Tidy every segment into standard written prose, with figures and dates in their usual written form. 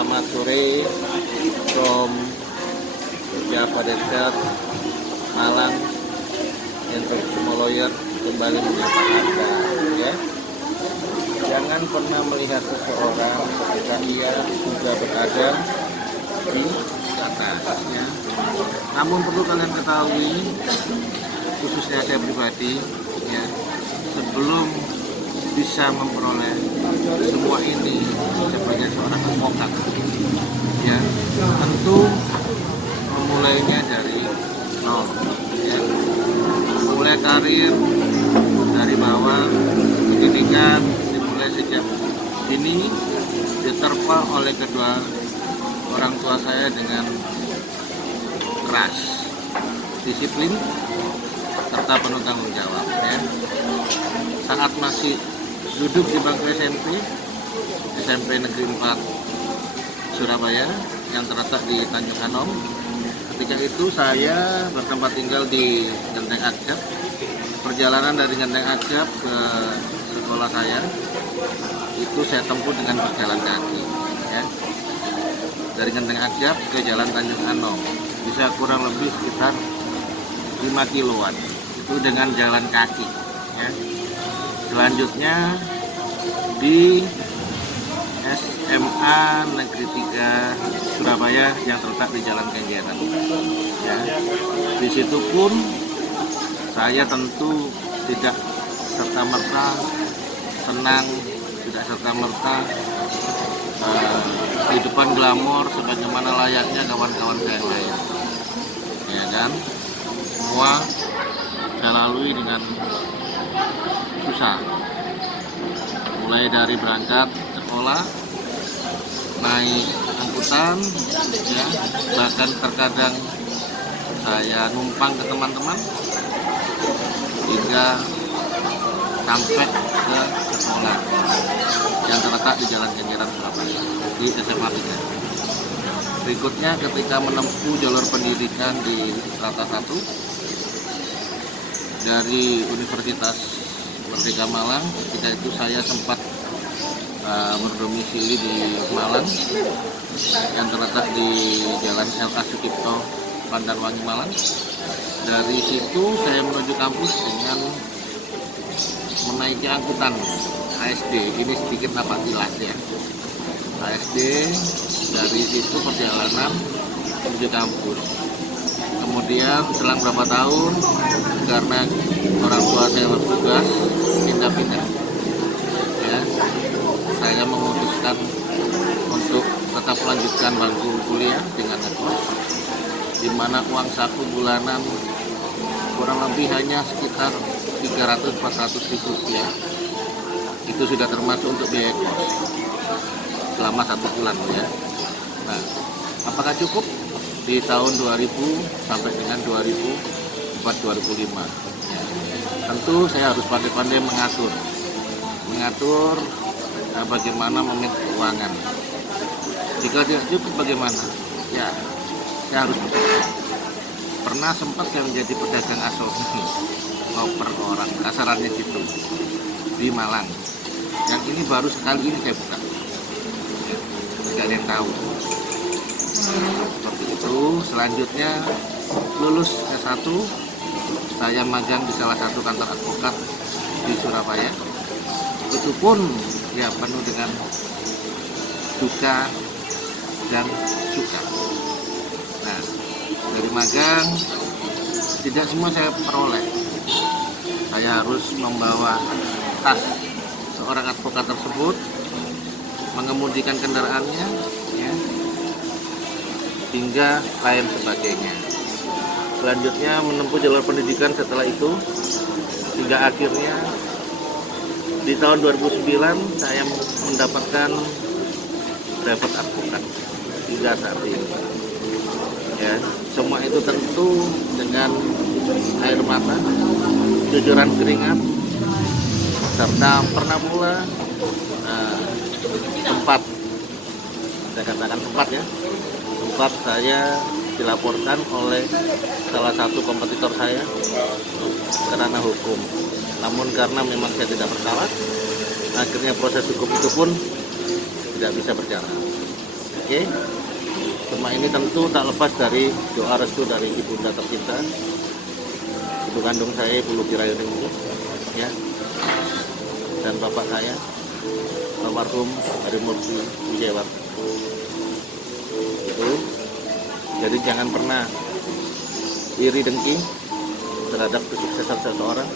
Selamat sore from Java Desert, Malang. Untuk semua lawyer kembali menyapa Anda, ya. Jangan pernah melihat seseorang ketika ia sudah berada di atasnya. Namun perlu kalian ketahui, khususnya saya pribadi, ya, sebelum bisa memperoleh semua ini sebagai seorang advokat, ya, tentu memulainya dari nol, ya. Mulai karir dari bawah, pendidikan dimulai sejak dini, diterpa oleh kedua orang tua saya dengan keras, disiplin, serta penuh tanggung jawab, ya. Saat masih duduk di bangku SMP Negeri 4 Surabaya yang terletak di Tanjung Anom. Ketika itu saya bertempat tinggal di Genteng Ajab. Perjalanan dari Genteng Ajab ke sekolah saya itu saya tempuh dengan berjalan kaki, ya. Dari Genteng Ajab ke Jalan Tanjung Anom bisa kurang lebih sekitar 5 kiloan. Itu dengan jalan kaki, ya. Selanjutnya di SMA Negeri 3 Surabaya yang terletak di Jalan Kenjeran, ya. Di situ pun saya tentu tidak serta-merta senang, tidak serta-merta kehidupan glamor sebagaimana layaknya kawan-kawan saya yang lain, ya kan. Semua saya lalui dengan susah, mulai dari berangkat sekolah, naik angkutan, ya, bahkan terkadang saya numpang ke teman-teman hingga sampai ke sekolah yang terletak di Jalan Kenjeran Surabaya di SMA 3. Berikutnya ketika menempuh jalur pendidikan di Strata 1 dari Universitas Merdeka Malang, ketika itu saya sempat berdomisili di Malang yang terletak di Jalan LK Sukipto, Pandanwangi, Malang. Dari situ saya menuju kampus dengan menaiki angkutan ASD. Ini sedikit napak tilas, ya. ASD, dari situ perjalanan menuju kampus. Kemudian selang beberapa tahun, karena orang tua saya bertugas pindah-pindah, ya, saya memutuskan untuk tetap melanjutkan bangku kuliah dengan ngekos, di mana uang saku bulanan kurang lebih hanya sekitar 300-400 ribu rupiah. Itu sudah termasuk untuk biaya kos selama 1 bulan, ya. Nah, apakah cukup? Di tahun 2000 sampai dengan 2004-2005, ya. Tentu saya harus pandai-pandai mengatur bagaimana memanage keuangan. Jika tidak cukup bagaimana? Ya, saya harus pernah sempat saya menjadi pedagang asongan, ngoper orang, kasarannya gitu, di Malang. Yang ini baru sekali ini saya buka, ya, tidak ada yang tahu. Seperti itu. Selanjutnya lulus S1, saya magang di salah satu kantor advokat di Surabaya. Itu pun, ya, penuh dengan duka dan suka. Nah, dari magang tidak semua saya peroleh. Saya harus membawa tas seorang advokat tersebut, mengemudikan kendaraannya, ya, hingga lain sebagainya. Selanjutnya menempuh jalur pendidikan setelah itu, hingga akhirnya di tahun 2009 saya mendapatkan private advokat hingga saat ini, ya. Semua itu tentu dengan air mata, cucuran keringat, serta pernah pula sempat, saya katakan sempat, ya, sempat saya dilaporkan oleh salah satu kompetitor saya karena hukum. Namun karena memang saya tidak bersalah, akhirnya proses hukum itu pun tidak bisa berjalan. Oke. Semua ini tentu tak lepas dari doa restu dari ibunda tercinta, ibu kandung saya, Ibu Luki Rayuning, ya, dan bapak saya, almarhum Harimurti Wijayawardana. Itu. Jadi jangan pernah iri dengki terhadap kesuksesan seseorang.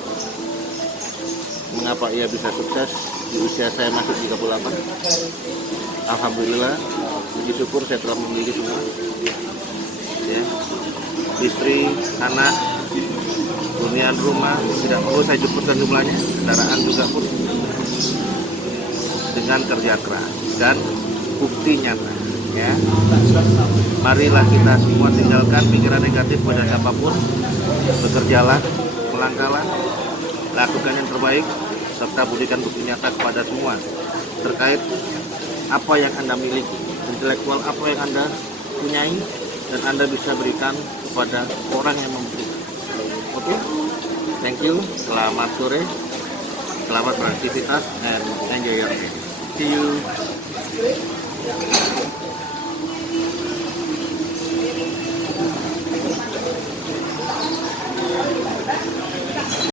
Mengapa ia bisa sukses di usia saya masih 38? Alhamdulillah, puji syukur saya telah memiliki semua, ya, istri, anak, hunian rumah, tidak perlu saya sebutkan jumlahnya, kendaraan juga pun, dengan kerja keras dan bukti nyata, ya. Marilah kita semua tinggalkan pikiran negatif pada siapapun, bekerjalah, melangkahlah, lakukan yang terbaik, serta berikan bukti nyata kepada semua terkait apa yang Anda miliki, intelektual apa yang Anda punyai, dan Anda bisa berikan kepada orang yang memberikan. Oke, thank you, selamat sore, selamat beraktivitas, and enjoy your day. See you.